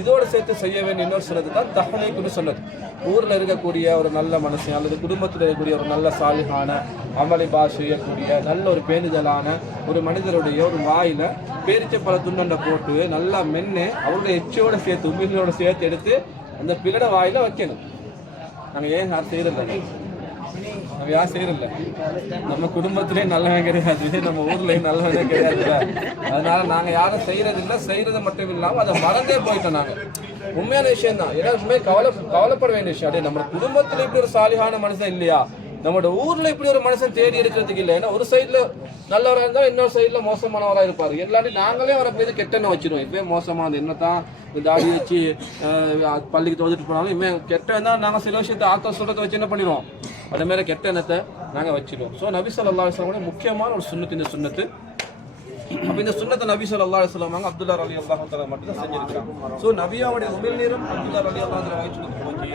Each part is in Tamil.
இதோடு சேர்த்து செய்ய வேண்டிய இன்னொரு சொன்னது தான் தஹ்னீக்னு சொன்னது. ஊரில் இருக்கக்கூடிய ஒரு நல்ல மனுஷன் அல்லது குடும்பத்தில் இருக்கக்கூடிய ஒரு நல்ல சாலிகான அமளி செய்யக்கூடிய நல்ல ஒரு பேணுதலான ஒரு மனிதருடைய ஒரு வாயில பேரிச்ச பல துண்டை போட்டு நல்லா மென்று அவருடைய எச்சோடு சேர்த்து உண்மைகளோட சேர்த்து எடுத்து அந்த பிள்ளை வாயில வைக்கணும். நாங்கள் ஏன் யாரும் செய்யறதில்லை, நம்ம யாரும் செய்யறதில்ல. நம்ம குடும்பத்திலே நல்லவன் கிடையாது, நம்ம ஊர்லயும் நல்லவனே கிடையாதுல்ல. அதனால நாங்க யாரும் செய்யறதில்லை. செய்யறது மட்டும் இல்லாம அதை மறந்தே போயிட்டோம். நாங்க உண்மையான விஷயம் தான், ஏன்னா உண்மையை கவலைப்பட வேண்டிய விஷயம். அதே நம்ம குடும்பத்துல இப்படி ஒரு சாலிகான மனுஷன் இல்லையா, நம்மளோட ஊர்ல இப்படி ஒரு மனுஷன் தேடி எடுக்கிறதுக்கு இல்லை. ஏன்னா ஒரு சைட்ல நல்லவராக இருந்தாலும் இன்னொரு சைட்ல மோசமானவராக இருப்பாரு. எல்லாரும் நாங்களே அவரை மீது கெட்டெண்ணம் வச்சிருவோம். இப்பவே மோசமானது என்னத்தான் தாடி வச்சு பள்ளிக்கு தோதிட்டு போனாலும் இனிமே கெட்ட எண்ணம் நாங்கள் சில விஷயத்தை ஆக்க சொல்றதை வச்சு என்ன பண்ணிடுவோம், அதே மாதிரி கெட்ட எண்ணத்தை நாங்கள் வச்சிடுவோம். ஸோ நபி ஸல்லல்லாஹு அலைஹி வஸல்லம் முக்கியமான ஒரு சுன்னத்து இந்த சுன்னத்து. அப்போ இந்த சுன்னத்தை நபி ஸல்லல்லாஹு அலைஹி வஸல்லம் அப்துல்லா ரலியல்லாஹு தஆலா மட்டும் தான் செஞ்சிருக்காங்க. ஸோ நபியாவுடைய உமிழ் நீரும் அப்துல்லா ரலியல்லாஹு தஆலா வயிற்றுக்கு போச்சு.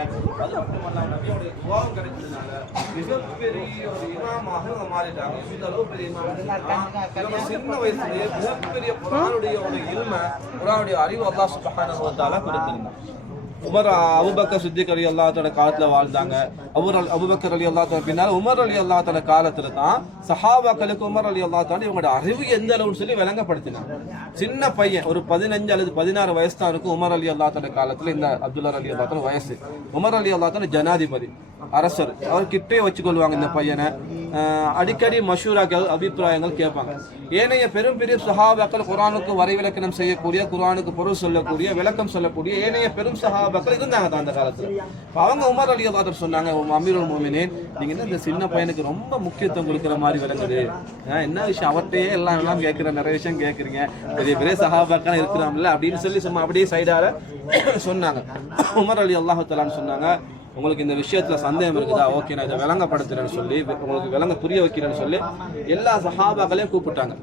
அது மட்டுமல்ல நபியாவுடைய துஆவும் கிடைச்சதுனால மிகப்பெரிய ஒரு இமாமாக அவங்க மாறிட்டாங்க. இந்த அளவு பெரிய இமாம் சின்ன வயசுலேயே மிகப்பெரிய குர்ஆனுடைய ஒரு இல்மை, குர்ஆனுடைய அறிவு அல்லாஹ் சுப்ஹானஹு வ தஆலா கொடுத்திருந்தாங்க. உமர் அபூபக்கர் சித்திக் ரலியல்லாஹு தஆலா காலத்துல வாழ்ந்தாங்க. அபூபக்கர் ரலியல்லாஹு தஆலா பின்னால் உமர் ரலியல்லாஹு தஆலா காலத்துல தான் சஹாபாக்களுக்கு உமர் ரலியல்லாஹு தஆலா இவங்களோட அறிவு எந்த அளவுன்னு சொல்லி விளங்கப்படுத்தினாங்க. சின்ன பையன் ஒரு 15 அல்லது 16 வயசு தான் இருக்கும் உமர் ரலியல்லாஹு தஆலா காலத்துல. இந்த அப்துல்லா ரலியல்லாஹு தஆலா வயசு. உமர் ரலியல்லாஹு தஆலா ஜனாதிபதி, அரசர். அவர் கிட்டே வச்சுக்கொள்வாங்க இந்த பையனை. அடிக்கடி மஷூராக்கள் அபிப்பிராயங்கள் கேட்பாங்க. ஏனைய பெரும் பெரிய சஹாபாக்கள் குர்ஆனுக்கு வரைவிலக்கணம் செய்யக்கூடிய, குர்ஆனுக்கு பொருள் சொல்லக்கூடிய, விளக்கம் சொல்லக்கூடிய ஏனைய பெரும் சஹாபாக்கள் இருந்தாங்க அந்த காலத்துல. அவங்க உமர் ரலியல்லாஹு தஆலா சொன்னாங்க, அமீருல் முஃமினீன், நீங்க இந்த சின்ன பையனுக்கு ரொம்ப முக்கியத்துவம் கொடுக்குற மாதிரி விளங்குது. என்ன விஷயம், அவர்கிட்டயே எல்லாம் கேட்குற நிறைய விஷயம் கேட்குறீங்க, பெரிய பெரிய சஹாபாக்கள் இருக்கிறாங்கல்ல அப்படின்னு சொல்லி சும்மா அப்படியே சைடால சொன்னாங்க. உமர் ரலியல்லாஹு தஆலா சொன்னாங்க, உங்களுக்கு இந்த விஷயத்துல சந்தேகம் இருக்குதா, ஓகே நான் இதை விளங்கப்படுத்துறேன்னு சொல்லி உங்களுக்கு புரிய வைக்கிறேன்னு சொல்லி எல்லா சஹாபாக்களையும் கூப்பிட்டாங்க.